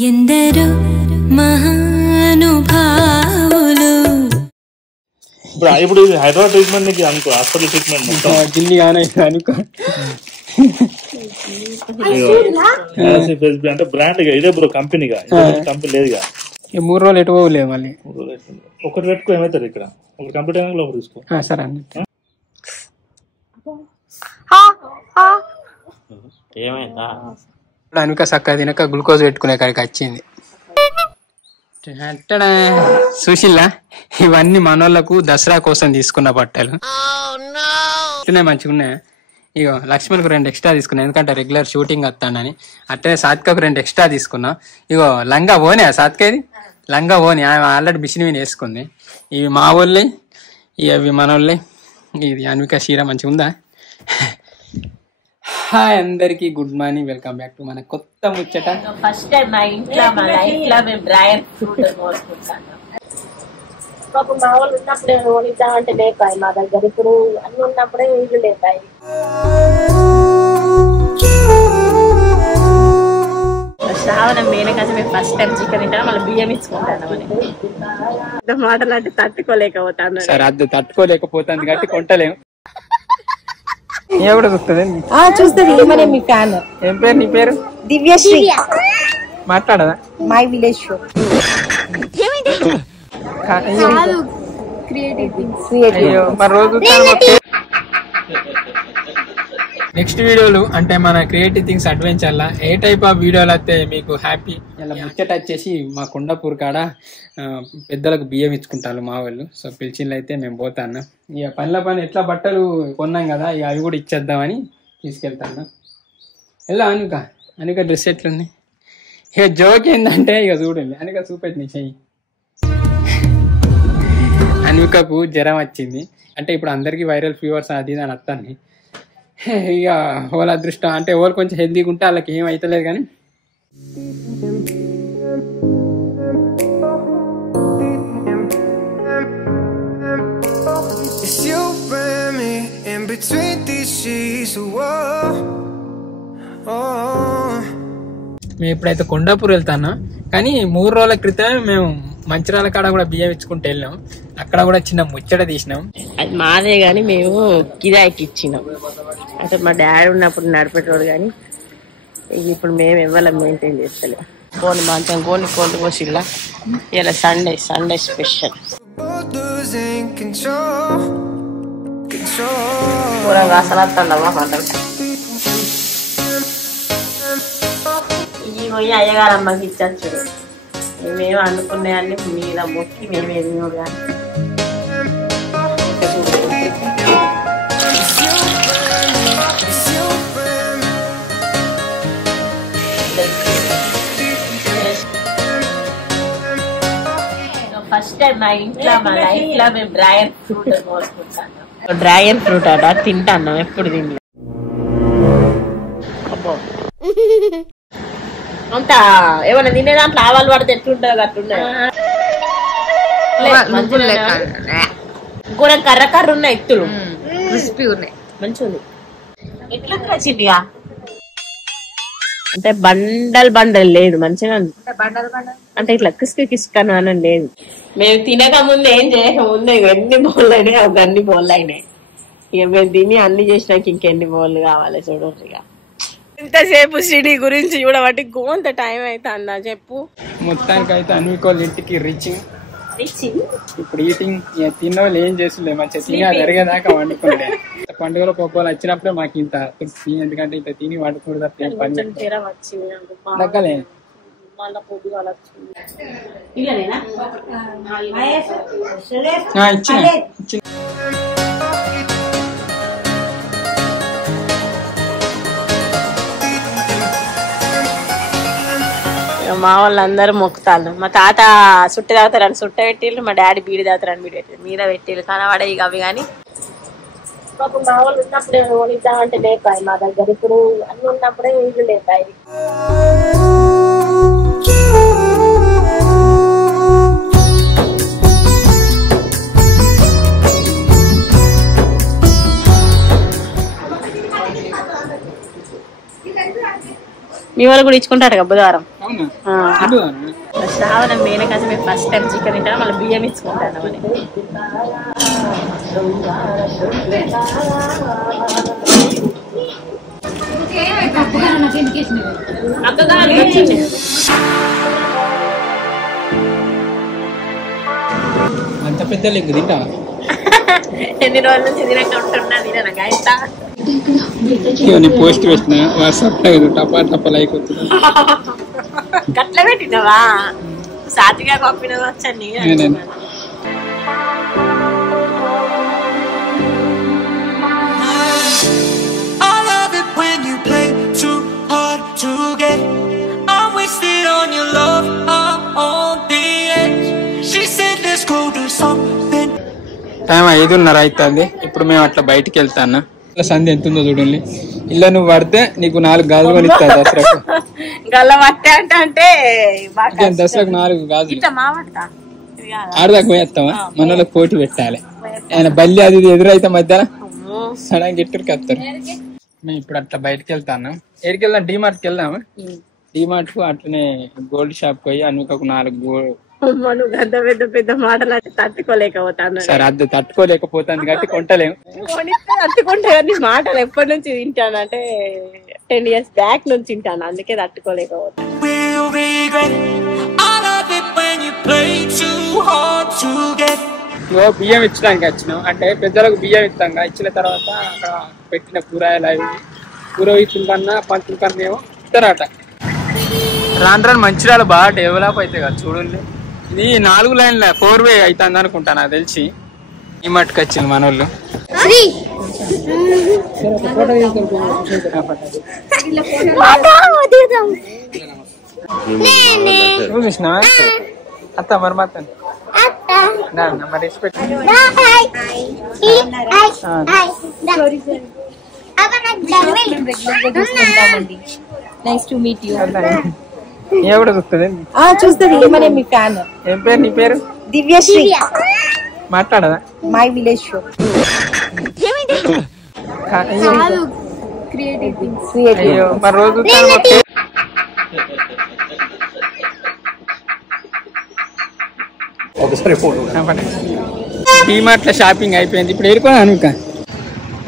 ఎందరో మహానుభావులు. ఇప్పుడు హైదరాబాద్ ట్రీట్మెంట్ అనుకో, హాస్పిటల్ ట్రీట్మెంట్ అనుకో అంటే బ్రాండ్ ఇదే బ్రో, కంపెనీగా కంపెనీ లేదుగా. 3 రోజులు ఎటు పోలేదు. మళ్ళీ ఒకటి పెట్టుకో, ఏమవుతుంది ఇక్కడ ఒకటి కంప్లీట్ అయినా లోపల తీసుకో. సరే అండి. ఏమైందా అనుక సక్క తినక గ్లూకోజ్ పెట్టుకునే కాడికి వచ్చింది. సుశీల్లా, ఇవన్నీ మనోళ్ళకు దసరా కోసం తీసుకున్న బట్టలు మంచిగా ఉన్నాయా? ఇగో లక్ష్మణ్కు 2 ఎక్స్ట్రా తీసుకున్నా, ఎందుకంటే రెగ్యులర్ షూటింగ్ వస్తానని. అట్లనే సాత్కకు 2 ఎక్స్ట్రా తీసుకున్నా. ఇగో లంగా పోనీ, సాత్క ఇది లంగా పోనీ, ఆమె ఆల్రెడీ మిషన్ మీద వేసుకుంది. ఇవి మా వాళ్ళే, ఇవి మన వాళ్ళే. ఇది అన్విక చీర మంచిగా ఉందా? హాయ్ అందరికి, good morning, welcome back to మన కొత్త ముచ్చట. ఫస్ట్ టైం మా ఇంట్లో మా లైఫ్ లో మేము డ్రైయర్ ఫ్రూట్ కోసుకుంటాం. మాకు మా వాళ్ళు ఉన్నప్పుడే కొనిద్దామంటే లేపాయి మా దగ్గర, ఇప్పుడు అన్ని ఉన్నప్పుడే వీళ్ళు లేపాయి. శ్రావణం మేనకాసి మేము ఫస్ట్ టైం చికెన్ తింటాం, మళ్ళీ బియ్యం ఇచ్చుకుంటామని మాటలు అంటే తట్టుకోలేకపోతాను. సరే, అది తట్టుకోలేకపోతుంది కాబట్టి కొంటలేము. ఎవడు చూస్తుంది? చూస్తుంది. ఏమనే మీ ఫ్యాన్. ఏం పేరు నీ పేరు? దివ్యశ్రీ. మాట్లాడదా? My village show. నెక్స్ట్ వీడియోలు అంటే మన క్రియేటివ్ థింగ్స్ అడ్వెంచర్ లా ఏ టైప్ ఆఫ్ వీడియోలు అయితే మీకు హ్యాపీ. ఇలా ముచ్చట వచ్చేసి మా కొండపూర్ కాడ పెద్దలకు బియ్యం ఇచ్చుకుంటారు మా వాళ్ళు. సో పిలిచిళ్ళు అయితే మేము పోతాను. ఇక పని ఎట్లా బట్టలు కొన్నాం కదా, ఇక అవి కూడా ఇచ్చేద్దామని తీసుకెళ్తాను. ఎలా అనుక డ్రెస్ ఎట్లుంది? ఇక జోక్ ఏంటంటే, ఇక చూడండి అనుక చూపెట్టి చెయ్యి. అనుకకు జ్వరం వచ్చింది అంటే, ఇప్పుడు అందరికి వైరల్ ఫీవర్స్ అది అని వస్తాను. ఇక వాళ్ళ అదృష్టం అంటే, వాళ్ళు కొంచెం హెల్తీగా ఉంటే వాళ్ళకి ఏం అవుతలేదు. కానీ మేము ఇప్పుడైతే కొండాపూర్ వెళ్తాను. కానీ 3 రోజుల క్రితమే మేము మంచిర్యాల కాడ కూడా బియ్యం ఇచ్చుకుంటూ వెళ్ళాం. అక్కడ కూడా చిన్న ముచ్చట తీసినాం. అది మాదే గాని మేము కిరాయికి ఇచ్చినాం. అంటే మా డాడీ ఉన్నప్పుడు నడిపేటోడు, కానీ ఇప్పుడు మేము ఎవరు మెయింటైన్ చేస్తలేం. కోని మంచం కోని కోసిల్లా. ఇలా సండే స్పెషల్ ఈ పోయి అయ్యగారమ్మకి ఇచ్చచ్చు. మేమేమి అనుకున్నాయన్ని మీద మొక్కి మేమేమి కానీ ఫస్ట్ టైం మా ఇంట్లో మా లైఫ్ లో మేము డ్రైయర్ ఫ్రూట్ కోసుకుంటాం. డ్రైయర్ ఫ్రూట్ అట తింటాను, ఎప్పుడు తిండి అంతా ఏమన్నా తినే దాంట్లో ఆవాలు పడితే ఎట్లుంటుంది అట్లున్నాయి. కూడా కర్ర ఉన్నాయి, ఎత్తులు క్రిస్పీ ఉన్నాయి, మంచిగా ఉంది. ఎట్లా వచ్చిందిగా అంటే బండల్ లేదు, మంచిగా అంటే ఇట్లా కిస్కను అని లేదు. మేము తినక ముందు ఏం చేయక ముందు ఎన్ని బౌళ్ళు అయినాయి, ఒక అన్ని బౌళ్ళు అయినాయి. ఇక మేము తిని అన్ని చేసినాక ఇంకెన్ని బౌళ్ళు కావాలి చూడండి. ఇక ఇంతసేపు సిటీ గురించి చూడబట్టి గోంత టైం అయితే అందా చెప్పు. మొత్తానికి అయితే అన్వికోళ్ళ ఇంటికి రీచింగ్. ఇప్పుడు ఈటింగ్ తిన్న వాళ్ళు ఏం చేస్తుండే, మంచిగా తిని జరిగేదాకా వండుకుంటే. పండుగలో పప్పులు వచ్చినప్పుడే మాకు ఇంత తృప్తి, ఎందుకంటే ఇంత తిని వండుకుంటే పని తగ్గలే. ఇచ్చిన మా వాళ్ళందరూ మొక్కుతాను. మా తాత సుట్ట తాగుతారని సుట్ట పెట్టిళ్ళు, మా డాడీ బీడి తాగుతారని బీడి పెట్టిళ్ళు, మీద పెట్టిళ్ళు కనబడే ఇక అవి. కానీ మా వాళ్ళు ఉన్నప్పుడే కొనిద్దామంటే లేపాయి మా దగ్గర, ఇప్పుడు అన్ని ఉన్నప్పుడే వీళ్ళు లేపాయి. మీ వాళ్ళు కూడా ఇచ్చుకుంటారు కదా బుధవారం. శ్రావణం మేనకాశ మేము ఫస్ట్ టైం చికెన్ తింటాను మళ్ళీ బియ్యం ఇచ్చుకుంటాను అని అంత పెద్ద లెగ్గు తింటా ఎన్ని రోజుల నుంచి తినకుంటున్నా తినగా నీ పోస్ట్ పెట్టిన వాట్సాప్ టపా టపా లైక్ అవుతుంది గట్ల పెట్టినవా సాతిగా పంపిన వచ్చండి టైం 5:30 అవుతుంది. ఇప్పుడు మేము అట్లా బయటికి వెళ్తాను. సంధి ఎంత ఉందో చూడండి. ఇలా నువ్వు పడితే నీకు 4 గాజులు కొని ఇస్తా దసరాకు. దసరాకు 4 గాజులు ఆడదాకా పోయేస్తావా? మనలో పోటీ పెట్టాలి. ఆయన బల్లి అది ఎదురైతే మధ్యాహ్నం సడన్ గిట్టుకి వస్తారు. మేము ఇప్పుడు అట్లా బయటకు వెళ్తాను. ఎక్కడికి వెళ్దాం? డిమార్ట్కి వెళ్దాము. డిమార్ట్ కు అట్లనే గోల్డ్ షాప్ పోయి అనుకు 4 పెద్ద పెద్ద పెద్ద మాటలు తట్టుకోలేకపోతాను. సరే అది తట్టుకోలేకపోతాను కాబట్టి కొంటలేము. తట్టుకుంటే అన్ని మాటలు ఎప్పటి నుంచి వింటాను అంటే 10 years బ్యాక్ నుంచి వింటాను, అందుకే తట్టుకోలేకపోతాను. బియ్యం ఇచ్చడానికి వచ్చినాం. అంటే పెద్దలకు బియ్యం ఇస్తాం. ఇచ్చిన తర్వాత అక్కడ పెట్టిన కూరగాయలు అవి పురోహితుల కన్నా పంతుల కన్నా ఏమో ఇస్తారట. రాను రాను మంచిర్యాల బాగా డెవలప్ అవుతాయి కదా చూడండి. ఇది 4 లైన్ల 4 వే అవుతుంది అనుకుంటా నాకు తెలిసి. ఈ మట్టుకు వచ్చింది మన వాళ్ళు. చూసినా అత్త మరి మాత్రం మరి respect nice to meet you. ఎవడు చూస్తుంది? చూస్తుంది. ఏమనే మీ ఫ్యాన్. ఏం పేరు నీ పేరు? దివ్యశ్రీ. మాట్లాడదా? My village show. అయ్యో మరి రోజు డిమార్ట్ లో షాపింగ్ అయిపోయింది. ఇప్పుడు ఏరుకోని అనుక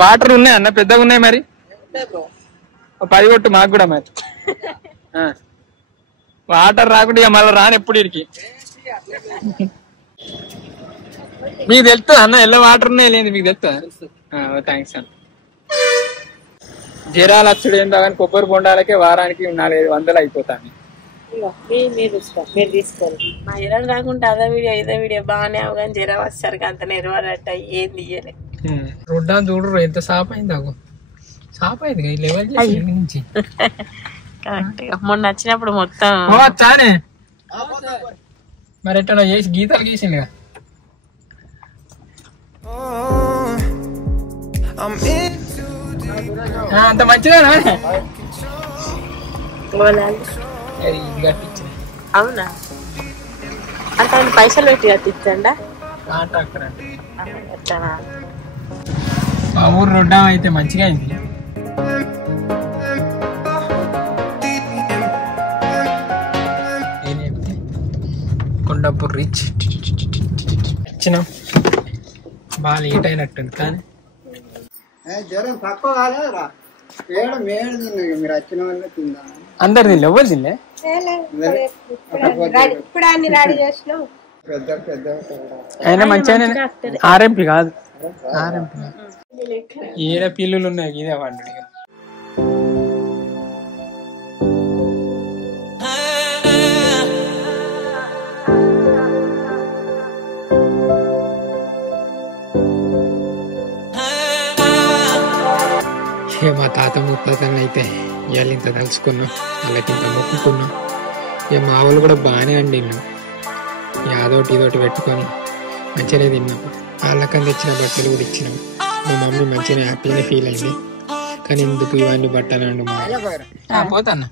వాటర్ ఉన్నాయి అన్న, పెద్దగా ఉన్నాయి. మరి 10 కొట్టు మాకు కూడా. మరి వాటర్ రాకుండా ఇక మళ్ళీ రాను ఎప్పుడు ఇరికి. మీకు తెలుస్తుంది అన్న ఎలా వాటర్ ఉన్నాయి లేదు మీకు తెలుస్తుందా? థ్యాంక్స్ అన్న. జరాలు వచ్చుడు ఏందో కానీ కొబ్బరి బొండాలకే వారానికి 400-500 అయిపోతాను. మీరు తీసుకోండి. మా జ్వరం రాకుండా అదే వీడియో ఇదే వీడియో బాగానే అవు కానీ జ్వరం వచ్చేసరికి అంత నెరవారట ఏం తీయలే. రొడ్డా చూడరు ఎంత సాప్ అయింది. అగో సాప్ అయింది ఈ లెవెల్ నుంచి. మొన్న వచ్చినప్పుడు మొత్తం చానే మరి ఎట్లా చేసి గీతాలు గీసింది. అంత మంచిదేనా? అవునా? అంటే ఆయన పైసలు పెట్టి కట్టించండా? కాంట్రాక్టర్ అంటే మా ఊరు రోడ్డా అయితే మంచిగా అయింది. కొండాపూర్ రీచ్ వచ్చినాం. బాగా లేట్ అయినట్టుంది కానీ జ్వరం తక్కువ కాలేదురా. మీరు వచ్చిన వల్ల తిందా అందరు తినలే? ఎవరు తినలే? పెద్ద పెద్ద అయినా మంచిగానే. ఆర్ఎంపీ కాదు, ఆర్ఎంపీ ఏడ పిల్లులు ఉన్నాయి. ఇదే వాడు మా తాత ముత్తాతని అయితే ఇవాళ ఇంత తలుచుకున్నాం, వాళ్ళకి ఇంత మొక్కుకున్నాం. మా వాళ్ళు కూడా బాగానే అండిన్నాం. అదోటి ఇదోటి పెట్టుకొని మంచిగానే తిన్నాం. వాళ్ళకని తెచ్చిన బట్టలు కూడా ఇచ్చినాం. మా మమ్మీ మంచిగా హ్యాపీగా ఫీల్ అయింది. కానీ ఎందుకు ఇవన్నీ బట్టలు అండి పోతాను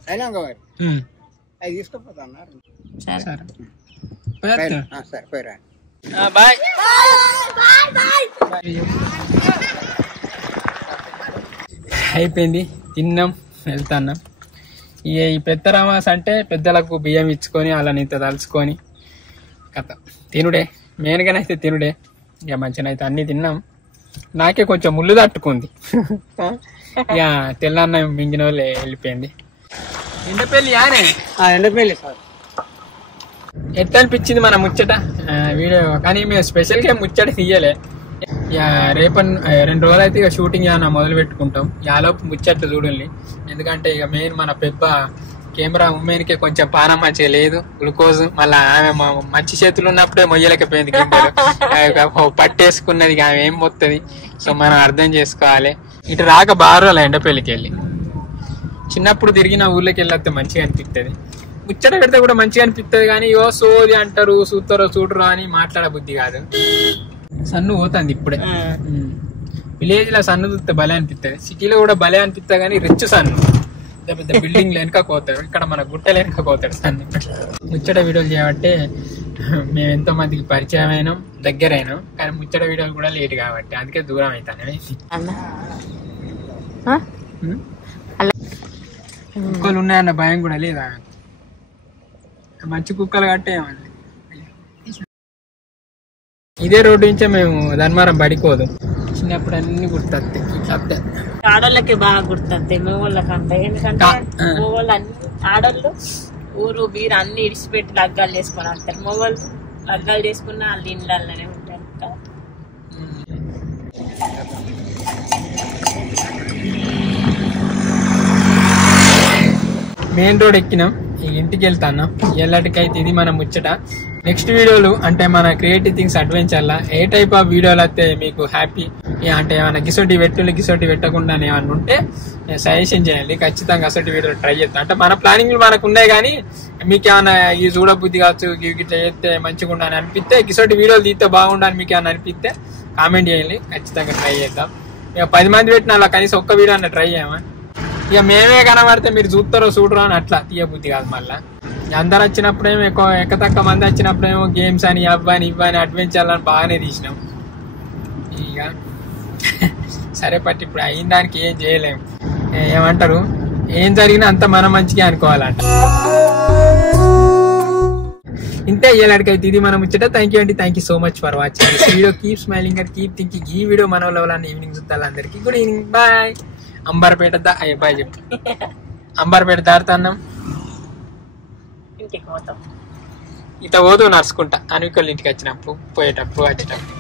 తీసుకుపోతున్నారు. బాయ్. అయిపోయింది, తిన్నాం, వెళ్తాన్నాం. ఈ పెద్ద అమావాస అంటే పెద్దలకు బియ్యం ఇచ్చుకొని అలా ఇంత తలుచుకొని కథ తినుడే, మెయిన్గానైతే తినుడే. ఇక మంచిగానైతే అన్నీ తిన్నాం. నాకే కొంచెం ముళ్ళు తట్టుకుంది. ఇక తెల్లన్నం మింగిన వాళ్ళు వెళ్ళిపోయింది. ఎండపల్లి యానే ఎండపల్లి సార్. ఎట్లా అనిపించింది మన ముచ్చట వీడియో? కానీ మేము స్పెషల్గా ముచ్చట తీయలే. ఇక 2 రోజులు అయితే ఇక షూటింగ్ ఏమన్నా మొదలు పెట్టుకుంటాం. యాలోపు ముచ్చట్లు చూడండి. ఎందుకంటే ఇక మెయిన్ మన పెద్ద కెమెరా ఉమ్మేనికే కొంచెం పానం మంచిగా లేదు, గ్లూకోజ్. మళ్ళీ ఆమె మంచి చేతులు ఉన్నప్పుడే మొయ్యలేకపోయింది గింటలు, పట్టేసుకున్నది. ఆమె ఏం మొత్తది. సో మనం అర్థం చేసుకోవాలి. ఇటు రాక బారోలా ఎండపల్లికి వెళ్ళి చిన్నప్పుడు తిరిగిన ఊర్లోకి వెళ్ళొస్తే మంచిగా అనిపిస్తుంది. ముచ్చట పెడితే కూడా మంచిగా అనిపిస్తుంది. కానీ ఇవో సోది అంటారు, చూస్తారో చూడరో అని మాట్లాడబుద్ధి కాదు. సన్ను పోతుంది ఇప్పుడే. విలేజ్ లో సన్ను చూస్తే భలే అనిపిస్తుంది, సిటీలో కూడా భలే అనిపిస్తుంది. కానీ రిచ్ సన్ను పెద్ద బిల్డింగ్ వెనక పోతాడు, ఇక్కడ మన గుట్టలు వెనక పోతాడు సన్ను. ముచ్చట వీడియోలు చేయబట్టే మేము ఎంతో మందికి పరిచయం అయినాం, దగ్గర అయినాం. కానీ ముచ్చట వీడియోలు కూడా లేట్ కాబట్టి అందుకే దూరం అవుతాను. కుక్కలు ఉన్నాయన్న భయం కూడా లేదా? మంచి కుక్కలు కట్టే ఇదే రోడ్డు నుంచే మేము ధర్మారం బడికోదు. చిన్నప్పుడు అన్ని గుర్తొస్తాయి. ఇట్లా ఆడోళ్ళకి బాగా గుర్తొస్తాయి, మగవాళ్ళకి అంత. ఎందుకంటే మగవాళ్ళు అన్ని ఆడోళ్ళు ఊరు బీరు అన్ని ఇడిచిపెట్టి లగ్గాలు చేసుకొని వస్తారు. మగవాళ్ళు లగ్గాలు చేసుకున్న వాళ్ళ ఇండ్లలోనే ఉంటారు. మెయిన్ రోడ్ ఎక్కినాం, ఇంటికి వెళ్తాను. ఎల్లటికైతే ఇది మన ముచ్చట. నెక్స్ట్ వీడియోలు అంటే మన క్రియేటివ్ థింగ్స్ అడ్వెంచర్లా ఏ టైప్ ఆఫ్ వీడియోలు అయితే మీకు హ్యాపీ, అంటే ఏమైనా గిసోటి పెట్టకుండా ఏమన్నా ఉంటే సజెషన్ చేయండి. ఖచ్చితంగా అసలు వీడియోలు ట్రై చేస్తాం. అంటే మన ప్లానింగ్లు మనకు ఉన్నాయి, కానీ మీకు ఏమైనా ఈ చూడబుద్ధి కావచ్చు, ఇట్లా చేస్తే మంచిగా ఉండాలని అనిపిస్తే, గిసోటి వీడియోలు తీస్తే బాగుండాలని మీకు ఏమైనా అనిపిస్తే కామెంట్ చేయండి. ఖచ్చితంగా ట్రై చేద్దాం. ఇక 10 మంది పెట్టిన అలా కనీసం ఒక్క వీడియో అన్న ట్రై చేయమా. ఇక మేమే కనబడితే మీరు చూస్తారో చూడరో అని అట్లా తీయబుద్ధి కాదు. మళ్ళీ అందరు వచ్చినప్పుడేమో ఎక్కువ తక్కువ మంది వచ్చినప్పుడేమో గేమ్స్ అని అవ్వని ఇవ్వని అడ్వెంచర్లు అని బాగానే తీసినాం. ఇక సరే పట్టి ఇప్పుడు అయిన దానికి ఏం చేయలేము. ఏమంటారు, ఏం జరిగినా అంత మనం మంచిగా అనుకోవాలంట. ఇంతే ఇయ్యాలడికైతే ఇది మనం ముచ్చట. థ్యాంక్ యూ అండి, thank you so much for watching this video. Keep smiling and keep thinking. ఈ వీడియో మన వాళ్ళ ఈవినింగ్ చూద్దాం. అందరికి good evening, bye. Amberpet bye చెప్పు. అంబర్పేట దాడుతున్నాం, ఇట్లా పోదు నడుచుకుంటా. అనుకోళ్ళు ఇంటికి వచ్చినప్పుడు పోయేటప్పుడు వచ్చేటప్పుడు.